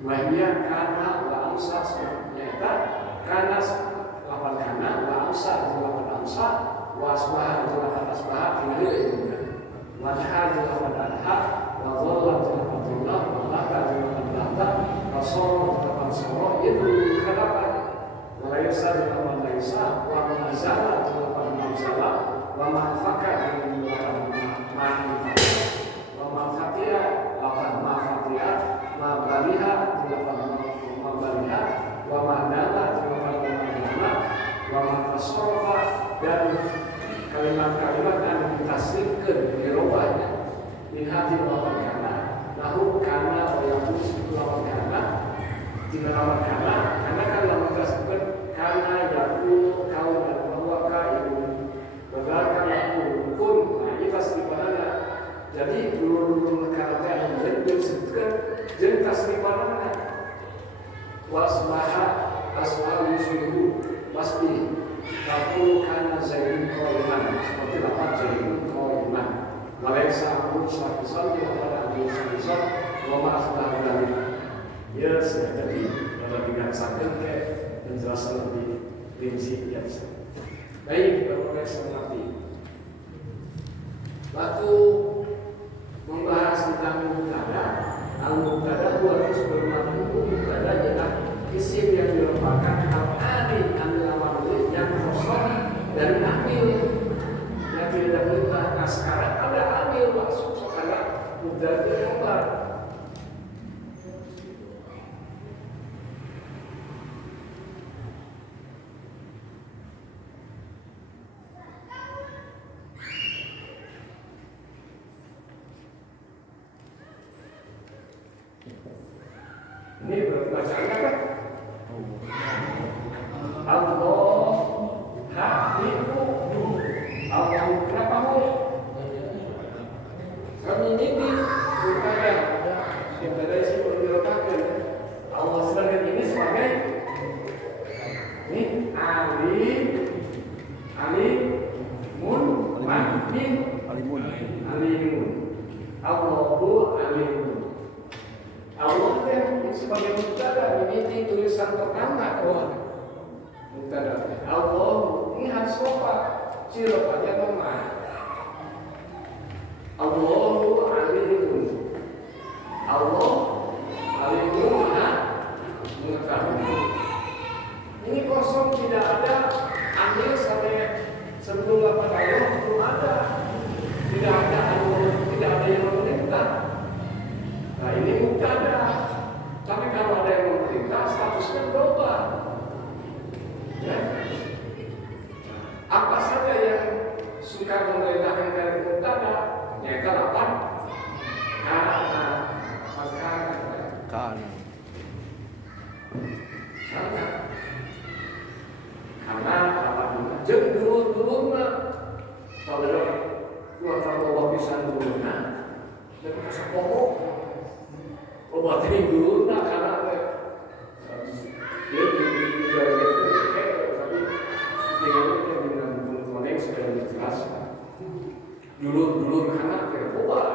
Wahia kana wa amsa nyata kana lapan kana wa amsa lapan amsa wa asbaha lapan asbaha ini wa hal lapan hal wa dhalla lapan dhalla wa laka lapan laka wa sawra lapan sawra itu kenapa wa laysa lapan laysa wa mazala lapan mazala wa manfaka lapan manfaka wa manfatia lapan manfatia wa baliha mabaliha wa madama wa matasorofa dan kalimat-kalimat yang ditasrifkan dirobahnya min hati lawan kana lahu kana wa yakus lawan kana jika lawan kana karena kan lawan tasrifkan kana yaku kau dan bahwa kau padahal kana kun nah ini pasti padanya jadi dulu kata yang disebutkan jadi tasrifanana wasmaha asma yusuhu pasti takul kana zaidun qaiman seperti apa zaidun qaiman malaysa aku sakisan kepada Abu Sakisan wa ma asbah dari ya sudah jadi kalau digansakan ke penjelasan lebih rinci ya baik Bapak Sekretari waktu membahas tentang mubtada al-mubtada harus bermakna mubtada ialah isim yang dirupakan al-alif al-awwal yang kosong dari amil yang tidak berubah. Nah sekarang ada amil masuk sekarang mubtada berubah. Ini bacaannya kan? Allah hakiku Allah kenapa mu? Kami ini bukan sebagai isi berdirotakan Allah sebagai ini sebagai ini alimun Allahu alimun Allah yang sebagai mubtada ini tulisan pertama mubtada Allah ini harus sopa ciropannya nama Allahu alimun Allah alimun mengetahui ini kosong tidak ada ambil sampai sebelum 8 ayat belum ada tidak ada yang memerintah. Nah ini mubtada. Tapi kalau ada yang memerintah statusnya berubah. Ya. Apa saja yang suka memerintahkan dari mubtada? Ya kan apa? Karena apa juga? Jeng dulu mah kalau dua bawa pisang dulu dan kasih pokok obat ini dulu karena dia tapi dengan teman-teman yang sudah dijelaskan dulu karena obat.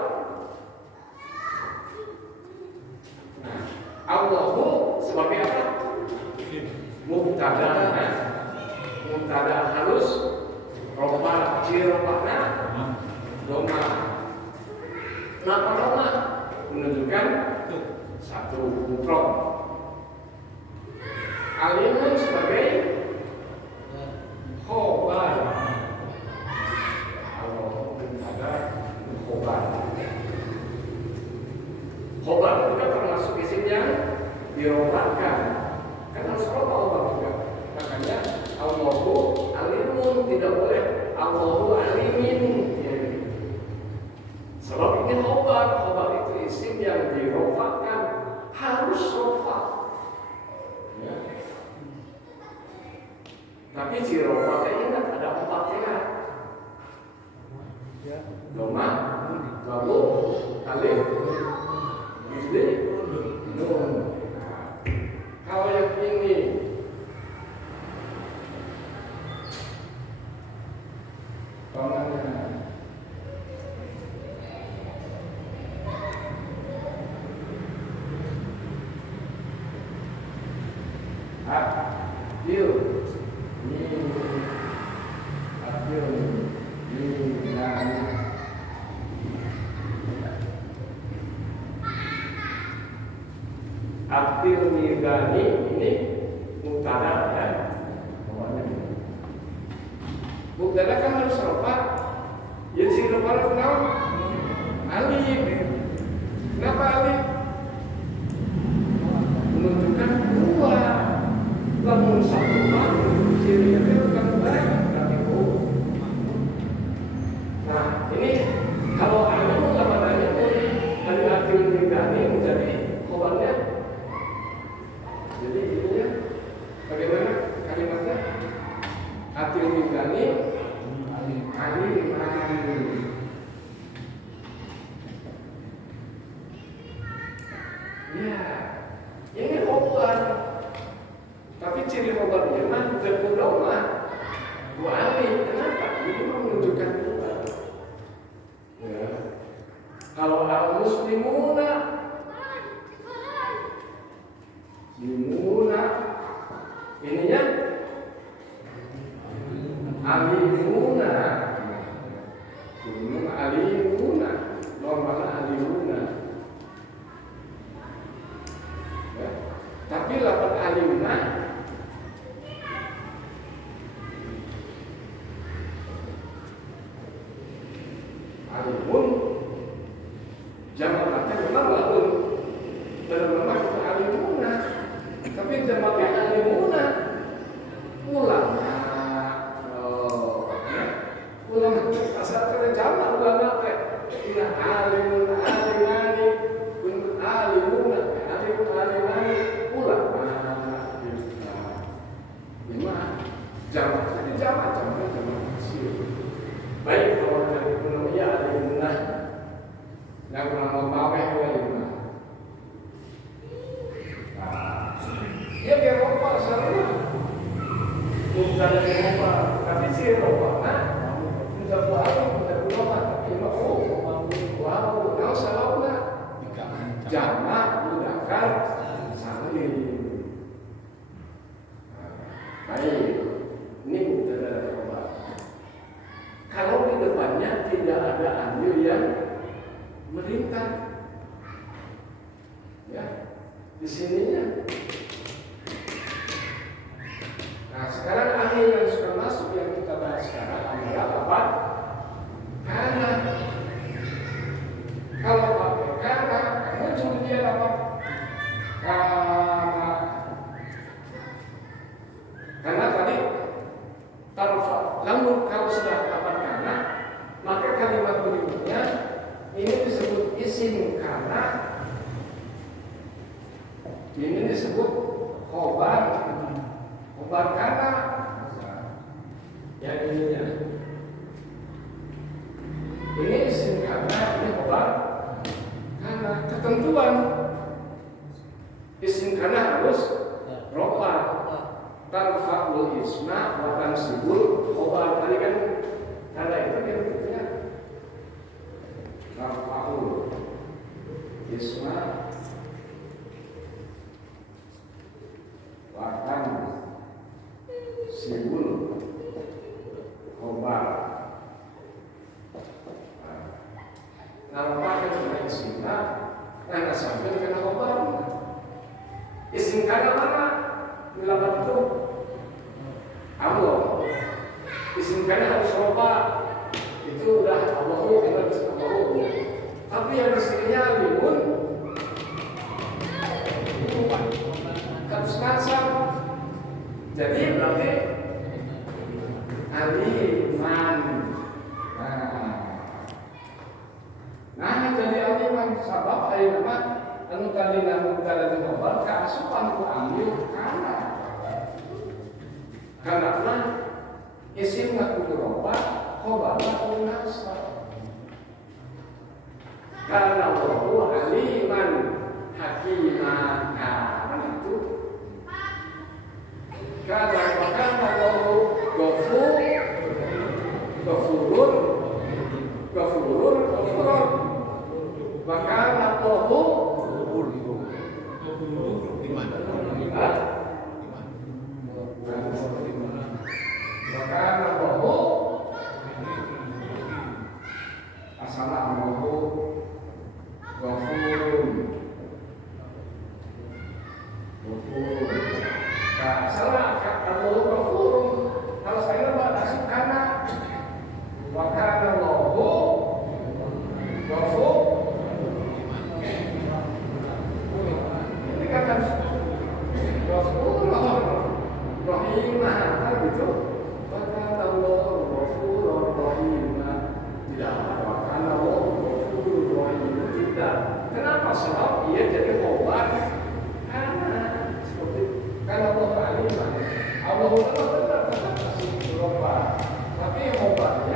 Nah, Allahu sebagai apa? Mubtada halus roba cirobana doma. Kenapa doma? Menunjukkan satu mufrad. Alimun sebagai khobar. Kalau mubtada khobar. Khobar itu kan termasuk isim yang dirobakan. Karena harus khobar juga. Makanya Allahu alimun tidak boleh Allahu alimin. Sebab ini khobar itu isim yang dirofakan harus rofa. Ya. Tapi cirofaknya ingat ada 4 ya. Doma, lalu alif, nun. Kalau yang ini Akil migani. Akil migani ini mubtada ya. Mubtada kan harus rofa. Ya sing rofa naon? Alif. Kenapa alif? Menunjukkan dua. Lamun satu alif, cirinya itu kan baik berarti Nah, ini kalau alif lawanannya pun dari akil migani menjadi khobarnya. Jadi ininya bagaimana kalimatnya? Akil migani ya, ini khobar. Tapi ciri khobarnya mah terkudoma dua alif. Kenapa? Ini menunjukkan dua. Ya. Kalau al-muslimuna ininya alimuna. Ini alimuna. Normalnya alimuna. Ya. Tapi lapan alimuna alimun jamaknya memang laun dalam nama itu alimuna, tapi jamaknya alimuna ulama. Ulama asal kata jamak ulama teh ina alimun alimani kun alimuna alimun alimani ulama. Lima jamak jadi jamak kecil. Baik kalau dari ekonomi alimuna yang mau maweh alimuna. Dia ke Eropa sana. Bukan dari Eropa, tapi si Eropa nah. Sudah buat sudah ulama tapi wow, kau salah nak. Jamak mudahkan salin. Baik, ini bukan dari Eropa. Kalau di depannya tidak ada amil yang merintah, ya di sininya. Nah sekarang amil yang sudah masuk yang kita bahas sekarang adalah apa? Karena kalau pakai muncul dia apa? Karena tadi tarfa. Namun kalau sudah dapat karena, maka kalimat berikutnya ini disebut isim karena, ini disebut khobar karena, yang ininya. Ini isim karena, ini khobar karena. Ketentuan isim karena harus rofa. Tarfa'ul isma wa tansibul khobar. Tadi kan karena itu dia berikutnya tarfa'ul isma wa tansibul khobar. Nampak kan isimna karena sampai kena khobar. Isim karena mana? Dilakukan itu Allah. Isim karena harus roba. Itu udah Allahu kita bisa Allahu. Tapi yang disininya alimun harus nasab. Jadi berarti aliman. Nah jadi aliman sabab aliman anu tadi namun kada diobat keasupan ku ambil karena isim ngaku diobat khobarna ku nasab. Karena Allahu aliman hakiman. Nah itu karena Allahu ghafurun maka Allahu Nah, salah Allahu ghafurun. Kalau saya masuk kana wa kana Allahu ghafur. Ini kan ghafur rahim kan gitu. Wa kana Allahu ghafurur rahim. Tidak wa kana Allahu ghafurur rahim. Tidak. Kenapa sebab ia jadi obat? Karena Allah alimah, Allah tetap kasih obat. Tapi obat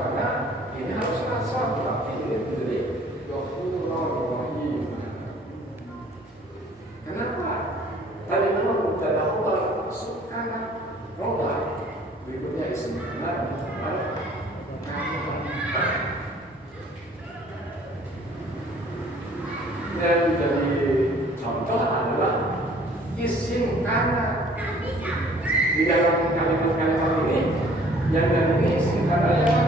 karena ini harus asal, tapi ini menjadi Ghafurur Rahim. Kenapa? Tadi memang mubtada obat masuk karena obat. Berikutnya isim karena dan jadi contoh adalah isim kana. Di dalam kalimat-kalimat ini yang dari ini isim kana yang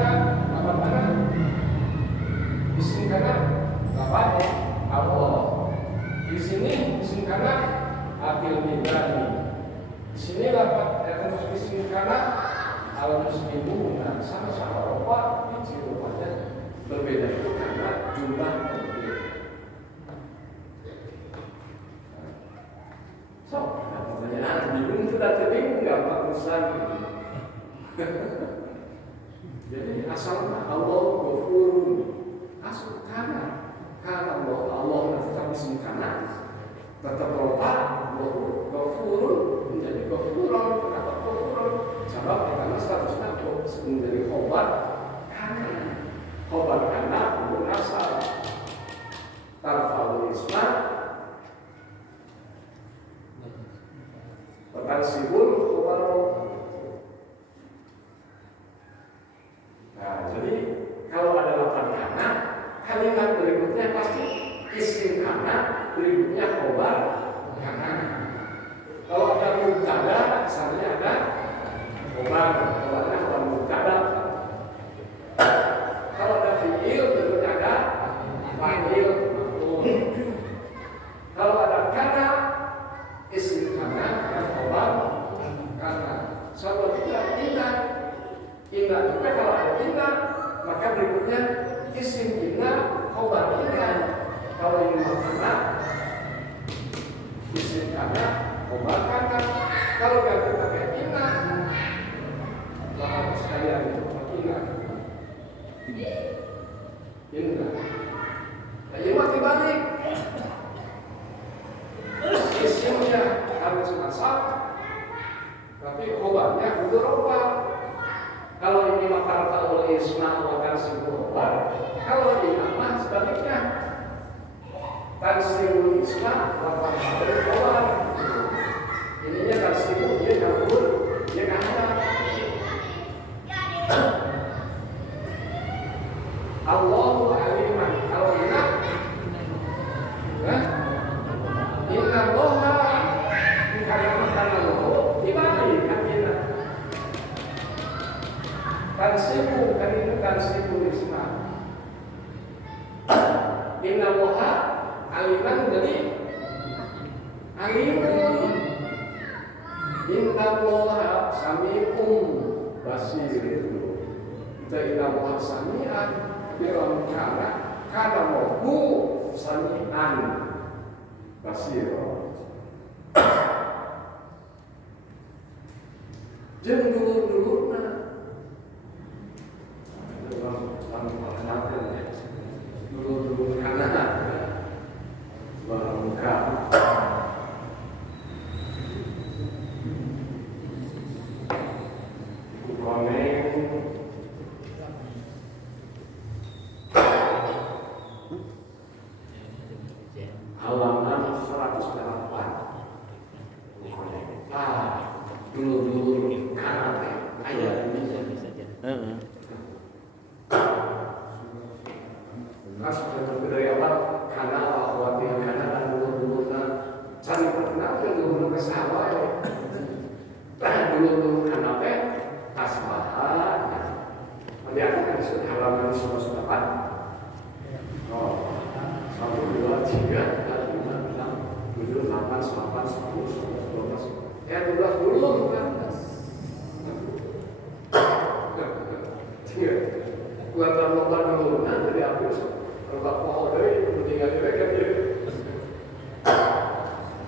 apa mana? Isim kana apa? Allah. Di sini isim kana atil bidani. Di sini dapat terus isim kana al-muslimuna. Sama-sama rupa, rupanya berbeda itu karena jumlah berbeda. So, pertanyaan bingung sudah bingung nggak Pak Musan? Jadi asalnya Allah Ghafurun, asal kana Allah tetap isim kana, tetap roba Ghafurun menjadi Ghafurun. Kenapa Ghafurun? Sebab karena statusnya menjadi khobar kana pun asal tarfa'ul isma Tansibul khobar. Nah, jadi kalau ada lapan kana, kalimat berikutnya pasti isim kana, berikutnya khobar kana. Kalau ada mubtada, asalnya ada khobar, khobarnya khobar mubtada. Kalau ada fi'il, berikutnya ada fa'il. Kalau ada kana, isim kana dan khobar kana. Soal tidak indah juga kalau ada indah, maka berikutnya isim indah, khobar indah. Kalau ini kana, isim kana, khobar kana. Kalau ganti pakai indah, maka sekalian itu pakai indah. Nah, ini mati balik. Isimnya harus masuk, tapi khobarnya kudu roba. Kalau ini maka ta'ul isma wa tansibul khobar. Kalau ini nama sebaliknya tansibul isma wa tansibul khobar. Ininya tansibul, dia kabur, dia kahana. Allahu aliman. Kalau enak, inna Allaha karena Allah dibalik kan kita tansibu kan itu tansibu isma. Inna Allaha aliman jadi alimun. Inna Allaha sami'un basir. Kita inna Allaha sami'an bilang karena mau sami'an basir. Jangan dulu dulu karena bangka halaman 108. Dulu karena ayat ini dari awal karena khawatir karena dan dulu cari perkenalkan dulu ke sahabat dulu karena asbahan melihatkan di halaman 108. Oh, 1, 2, 3, 4, 5, 6, 7, 8, 8, 10, 11, 12. Ya 12 dulu kan. Keluar lomba dulu, nah jadi aku kalau pohon dari kepentingan mereka dia.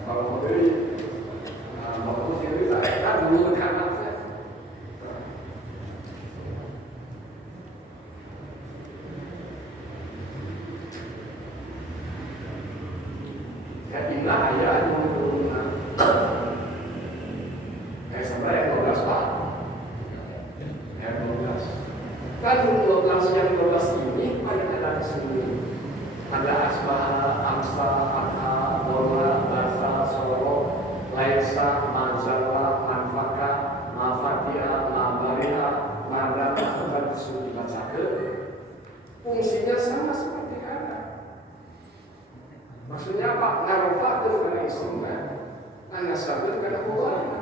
Kalau dari mau sendiri saya dulu kanan saya. Ya inilah ayah yang turunkan. Sebenarnya 12 Pak. Ya 12. Kan 12 yang 12 ini banyak ada kesini. Ada Asbah, Amsa, Akha, Dora, Basa, Soro, Laisa, Mazala, Manfaka, Mafatia, Mabariha, Madam, dan disuruh dibacakan. Fungsinya sama seperti kana. Maksudnya apa? Ngarofa itu karena isimnya, anak sabun karena keluarga.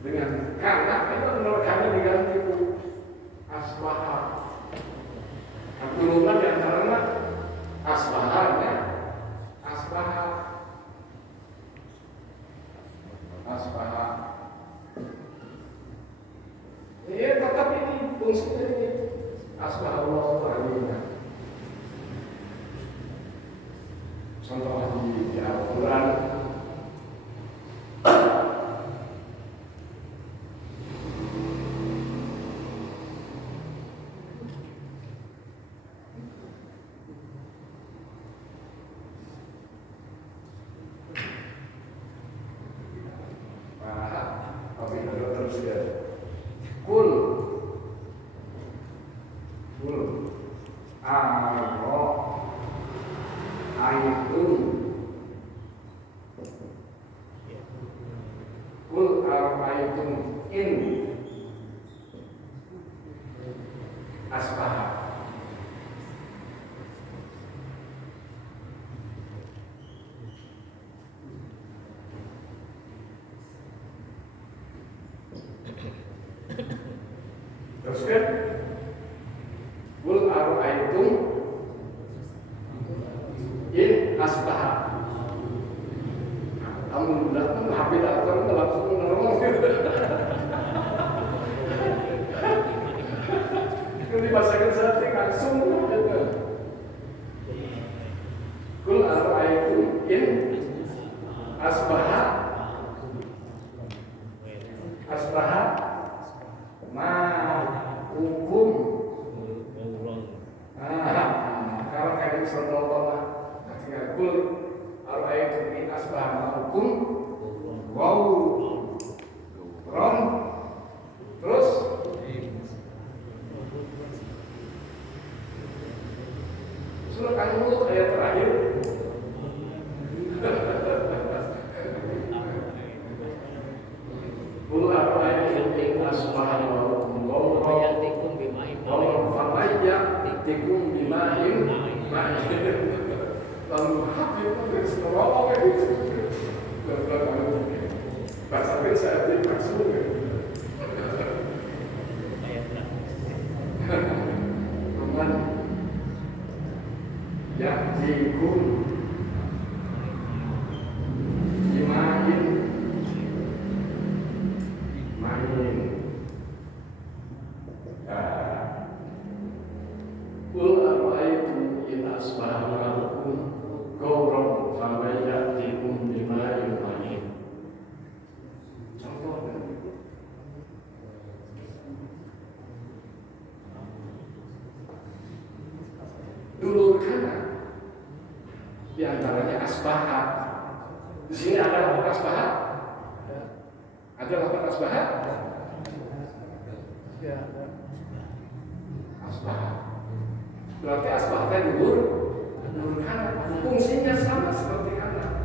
Dengan karena itu menurut kami diganti asbaha. Turunan yang karena asbaha, asbaha. Ini tetap ini fungsinya ini asbaha Allah Taala. Contoh di Al-Quran. Teruskan, Qul ara'aytum in asbaha. Alhamdulillah, hafid Al-Quran langsung menerong. Itu dibacakan saja langsung. Qul ara'aytum in asbaha. Asbaha ma hukum. Kalau kayak sallallahu alaihi Qul ara'aytum in asbaha ma hukum. Wow. Ron. Terus surat An-Nur ayat terakhir. Qul ara'aytum in asbaha ma hukum. Ya'tikum bima'in Tikum bima'in ma'in. Lalu habib itu semua kayak gitu. Bacakan saya di maksud. Teman ya'tikum bima'in ma'in. Qul ara'aytum in asbaha ma'akum ghawran faman ya'tikum bima'in ma'in. Contohnya dulu kana di antaranya asbaha. Di sini ada lafaz asbaha? Ada lafaz asbaha? Ya. Asbaha. Berarti asbahnya dulu kana. Fungsinya sama seperti kana.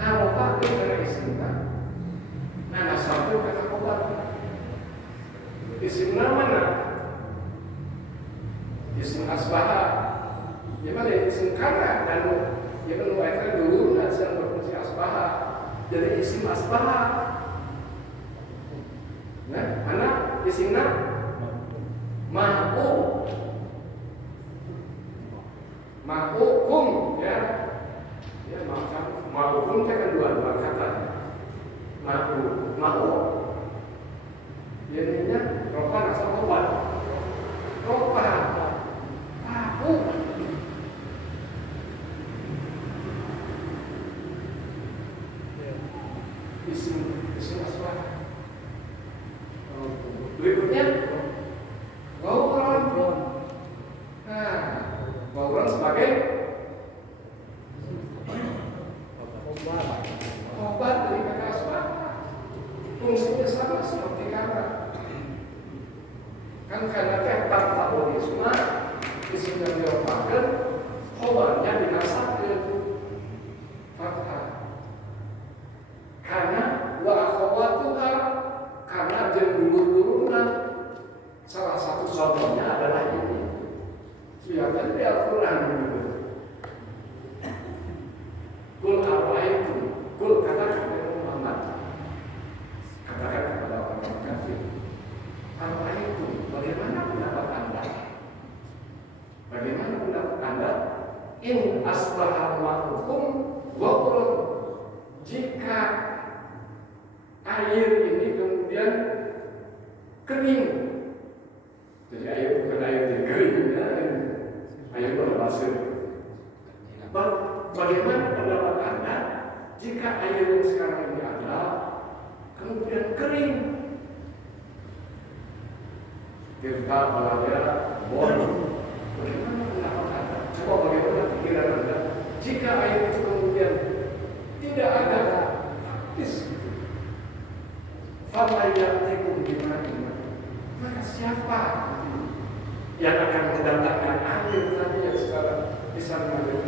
Narofa itu karena isimnya. Nasabnya karena obat. Isimnya mana? Isim asbaha. Gimana isim kana dan ya kan luaitnya dulu dan yang berfungsi asbaha. Jadi isim asbaha. Nah, anak isimnya mahu. Ma'ukum ya. Ya macam ma'ukum itu kan dua kata. Ma'u. Jadinya ropan asal obat. Ropan. Ma'u. Isim asal. Berikutnya Gauron. Nah, Gauron sebagai obat dari kata asal. Fungsinya sama seperti kata. Kan karena kata metabolisme isinya diobatkan, obatnya dinasakan fathah. Karena wa akhawatuha, karena dulu-dulunya salah satu contohnya adalah ini. Kelihatan di Al-Quran dulu. Kul ara'aitu, kul katakan kepada Muhammad, katakan kepada orang kafir, ara'aitu, bagaimana pendapat Anda? Bagaimana pendapat Anda? In asbaha ma'ukum ghaurun, jika air ini kemudian kering. Jadi air bukan air yang kering, ya. Air berbasir. Bagaimana pendapat Anda jika air yang sekarang ini ada kemudian kering? Tirta balaya bon. Bagaimana pendapat Anda? Coba bagaimana pikiran Anda jika air itu kemudian tidak ada, habis. Falayatikum bima'in, maka siapa yang akan mendatangkan air tadi yang sekarang bisa mengalir?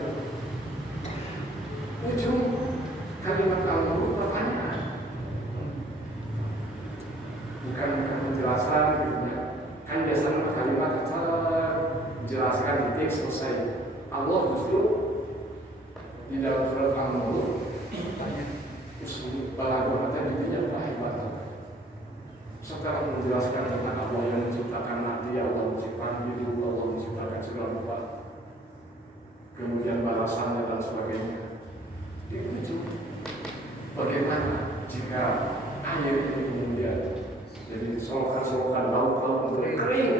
Ujung kalimat Allah pertanyaan, bukan penjelasan gitu ya. Kan biasanya kalimat menjelaskan titik selesai. Allah justru di dalam surat Al-Mulk usul balaghah intinya adalah hebat. Sekarang menjelaskan tentang Allah yang menciptakan mati, Allah menciptakan hidup, Allah menciptakan segala rupa, kemudian balasannya dan sebagainya. Itu bagaimana jika air ini kemudian jadi solokan laut mulai kering,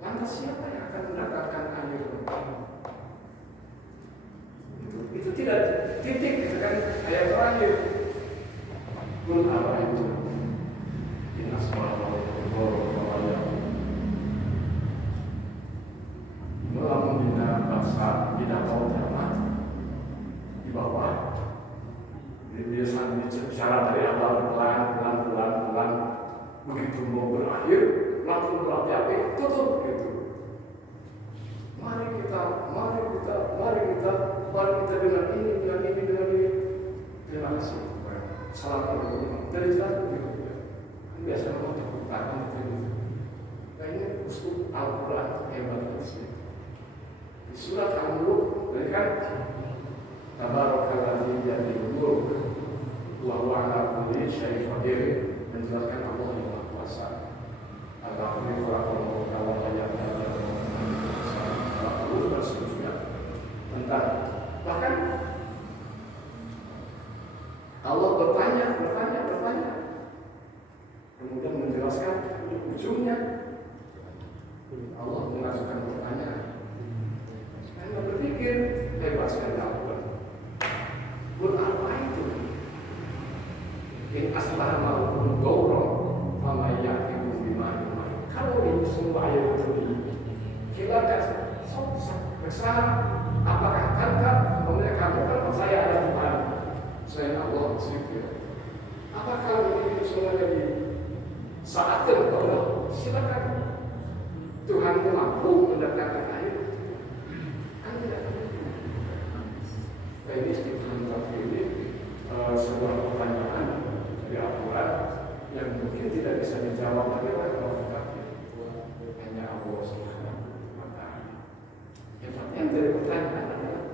lantas siapa yang akan mendatangkan air? Itu tidak titik, itu kan ayat terakhir. Kul ara'aitum in asbaha ma'ukum ghaurun, melamun bina bahasa bina bau termat di bawah. Biasanya bicara dari awal pelan, begitu mau berakhir langsung berapi-api tutup gitu. Mari kita dengan ini. Terima kasih. Assalamualaikum. Dari jalan gitu. Biasa mau terbukakan itu. Nah ini usul Al-Quran hebat sih. Di surat Al-Mulk dari kan Tabarakalladzi biyadihi mulk wa huwa ala kulli syai'in qadir, menjelaskan Allah yang Maha Kuasa. Al-Rahman wa dan seterusnya tentang, bahkan Allah bertanya, kemudian menjelaskan di ujungnya Allah mengajukan pertanyaan. Anda berpikir bebas sekali Al-Quran. Kul ara'aitum in asbaha ma'ukum ghaurun famayatikum bima'in. Kalau ini semua ayat itu silakan berserah, apakah kemudian kamu kan percaya ada Tuhan selain Allah sendiri? Apakah ini semua jadi saat Allah? Silakan, Tuhan mampu mendatangkan air. Kan tidak. Nah, ini ini sebuah pertanyaan dari Al-Quran yang mungkin tidak bisa dijawab lagi oleh orang kafir. Hanya Allah Subhanahu wa Ta'ala. Yang dari pertanyaan adalah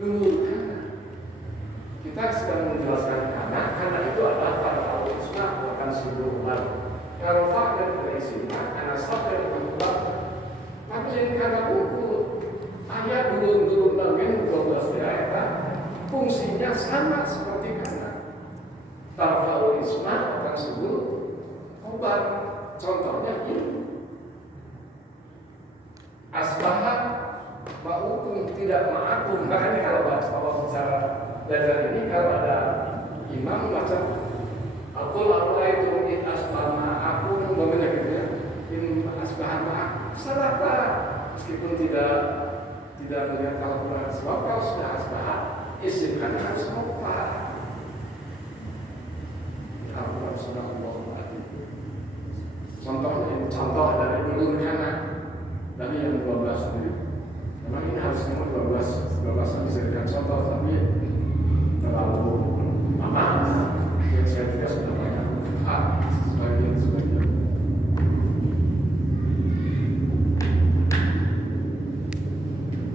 dulu kita sedang menjelaskan karena itu adalah pada al-isma bukan sebuah kalau fakta dari istilah karena sabda yang berubah, tapi yang karena buku ayat sama seperti kana. Tarfa'ul isma akan sebut khobar. Contohnya ini. Asbaha ma'ukum tidak ma'akum. Makanya kalau bicara belajar ini, kalau ada imam macam Aqul arwaitum in asbaha ma'akum, bagaimana gitu ya, in asbaha ma'akum, salah pak, meskipun tidak melihat Al-Quran. Sebab kalau sudah asbaha, isimkan harus khobar. Al-Quran sudah Allah. Contoh dari dulu kana tadi yang 12 ini. Memang ini harus semua 12 bisa contoh, tapi terlalu lama. Yang saya tidak sudah banyak sebagian.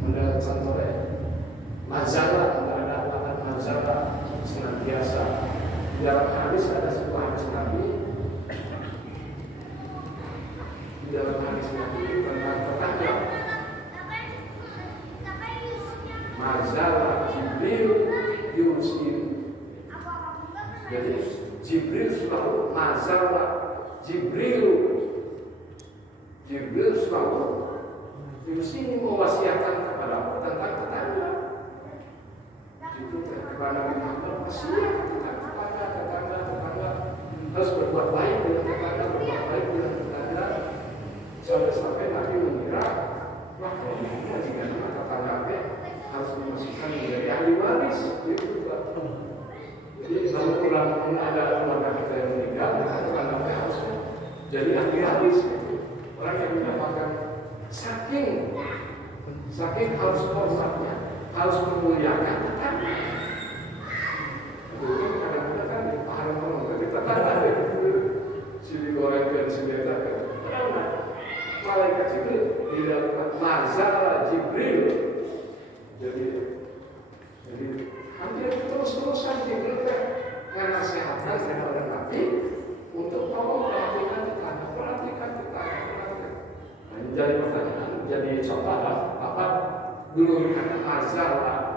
Ada contohnya mazalah, ada mazalah senantiasa. Di dalam hadis ada sebuah hadis Nabi. Di dalam hadis Nabi tentang tetangga. Mazalah Jibril yusin. Jadi Jibril selalu mazalah Jibril selalu yusin mewasiatkan kepada tentang tetangga. Jibril kepada Muhammad wasiat tentang tetangga harus berbuat baik dengan tetangga, berbuat baik dengan tetangga. Sampai Nabi mengira, wah kalau ini jika tetangga harus dimasukkan menjadi ahli waris. Jadi kalau kurang ada keluarga kita yang meninggal, maka tetangga harus jadi ahli waris. Orang yang mendapatkan saking harus hormatnya, harus memuliakan tetangga. Itu kadang-kadang kan dipahami orang kita ada sili goreng dan senjata kan. Malaikat Jibril di dalam mazalah Jibril. Jadi hampir terus-terusan Jibril menasihatkan kepada Nabi untuk tolong perhatikan tetangga. Jadi pertanyaan, jadi contoh apa dulu kata mazalah.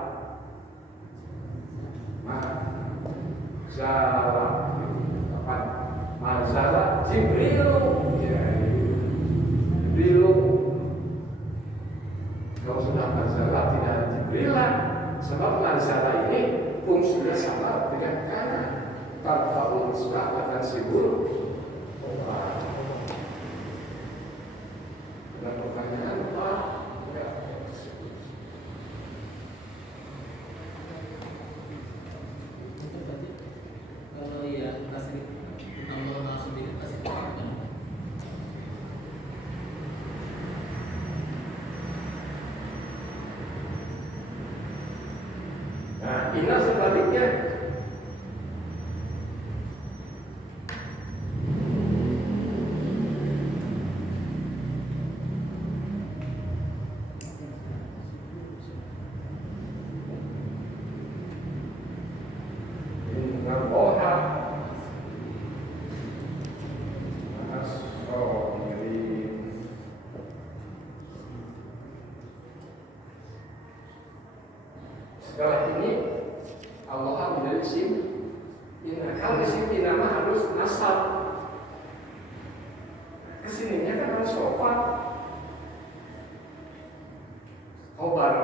Mazalah Jibril. Kalau sudah mazalah tidak Jibrilah. Sebab mazalah ini fungsinya sama dengan kana. Tarfa'ul isma akan sibul. Ada pertanyaan apa? Ya. Kalau ya kasih nomor langsung dikasih kan? Nah, ini sebaliknya. Setelah ini Allah menjadi isim. Kalau isim nama harus nasab. Kesininya kan harus sopan. Khobar.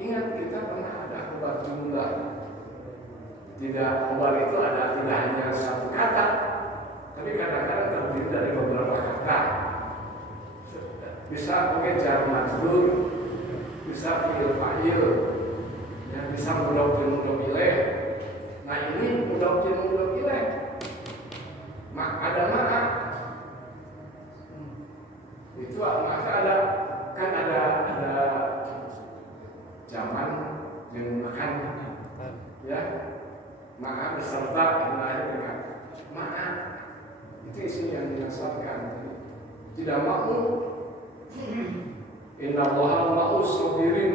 Ingat kita pernah ada khobar jumlah. Tidak, khobar itu ada tidak hanya satu kata, tapi kadang-kadang terdiri dari beberapa kata. Bisa pakai jar majrur, bisa fi'il fa'il, yang bisa mudhof ilaih. Nah ini mudhof ilaih. Ada maka itu maka ada kan ada zaman yang makan ya maka beserta yang lain dengan maka itu isi yang dinasabkan tidak mau inna allaha ma'us sabirin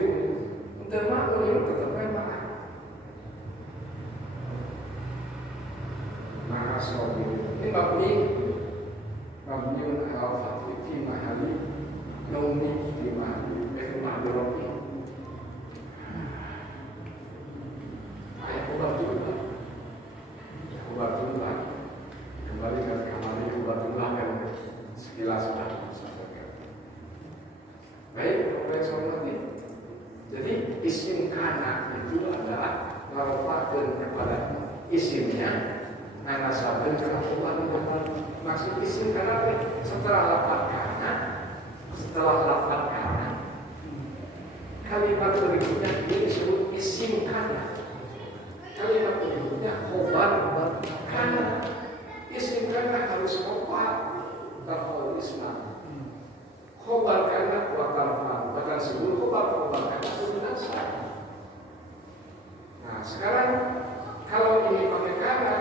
untuk makhluk itu tetap memang maka sabirin ini mabniun al-fatih fi mahali naumi fi mahali mahdi rabbi ayat isimnya karena sabun kelakuan maksud isim karena setelah lafaz kana kalimat berikutnya ini disebut isim kana. Kalimat berikutnya khobar kana. Isim kana harus khobar tarfa'ul isma. Khobar kana wa tarfa. Bahkan sebelum khobar kana itu nasab. Nah sekarang kalau ini pakai kana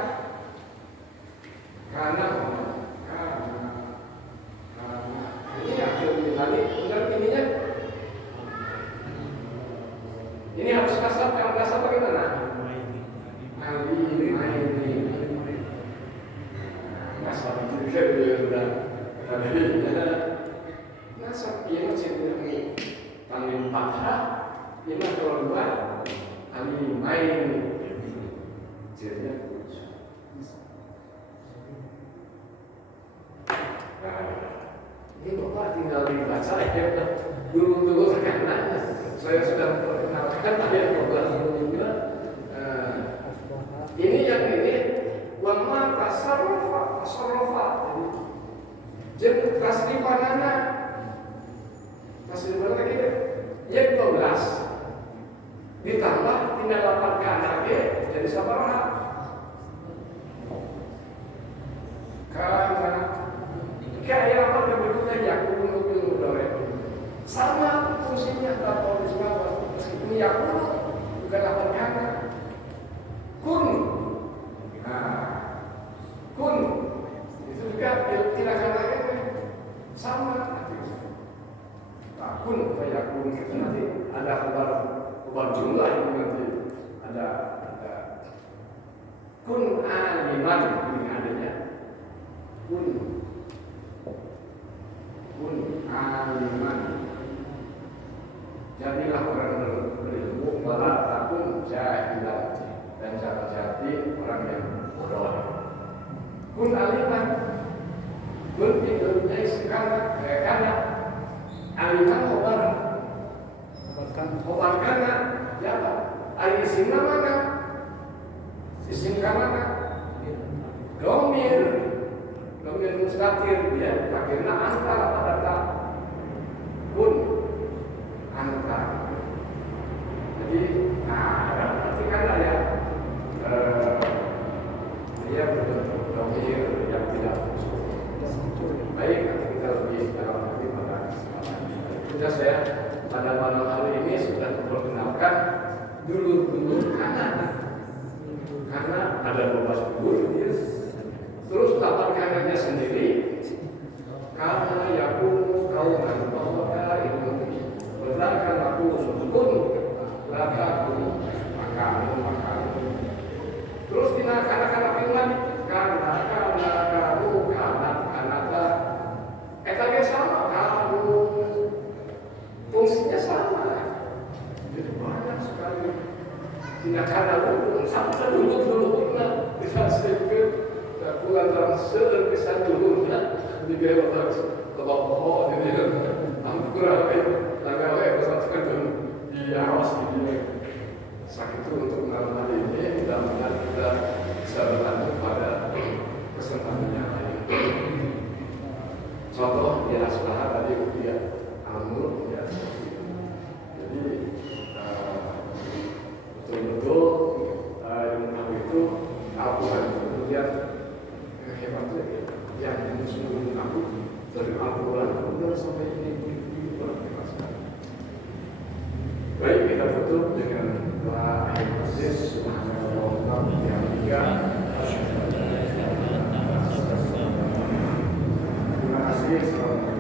ini akhir tadi benar ininya. Ini harus nasab, kalau nasab bagaimana? Alimaini. Nasab itu juga sudah nasab ini masih tidak panggil fathah. Ini kalau dua alimaini. Jadinya ini Bapak tinggal dibaca ya. Dulu karena saya sudah memperkenalkan ayat 12 ini yang ini wama tasarrufa jadi tasrifanana gitu yang 12 ditambah tinggal 8 kana jadi sabaraha karena kayak apa bentuknya yakun bil mudhari sama fungsinya atau meskipun yakun bukan lafaz kana kun kun itu juga tidak kata sama kun fayakun nanti ada kabar jumlah itu nanti ada kun aliman ini adanya kun aliman jadilah orang berilmu wala takun jahilan dan jangan jadi orang yang bodoh. Kun aliman kun hidupnya sekarang karena aliman khobar kana siapa? Isim mana? Isim mana? Domir mustatir dia akhirnya antara pada tak kun antara. Jadi berarti kan ya dia berbentuk domir yang tidak baik. Nanti kita lebih dalam lagi pada sudah saya pada malam hari ini sudah memperkenalkan dulu karena ada 12 dulu terus 8 kanannya sendiri karena yakunu kauman bahwa itu berdasarkan aku sukun lakakun maka terus tina kanak-kanak yang lagi karena kamu kanak etanya sama kamu fungsinya sama jadi banyak sekali tina kanak sampai dulu pernah bisa sedikit pulang dalam sekesan dulu di bawah harus ke bawah ini hampir agak bersatukan di awas ini sakit itu untuk malam hari ini mudah-mudahan kita bisa berlanjut pada kesempatan yang lain. Contoh di Asbaha tadi dia Amr ya. Jadi betul-betul ilmu itu Al-Quran kemudian hebatnya yang sungguh aku dari Al-Quran kemudian sampai ini luar biasa. Baik, kita tutup dengan doa akhir hadis subhanallah wa bihamdihi. Terima kasih.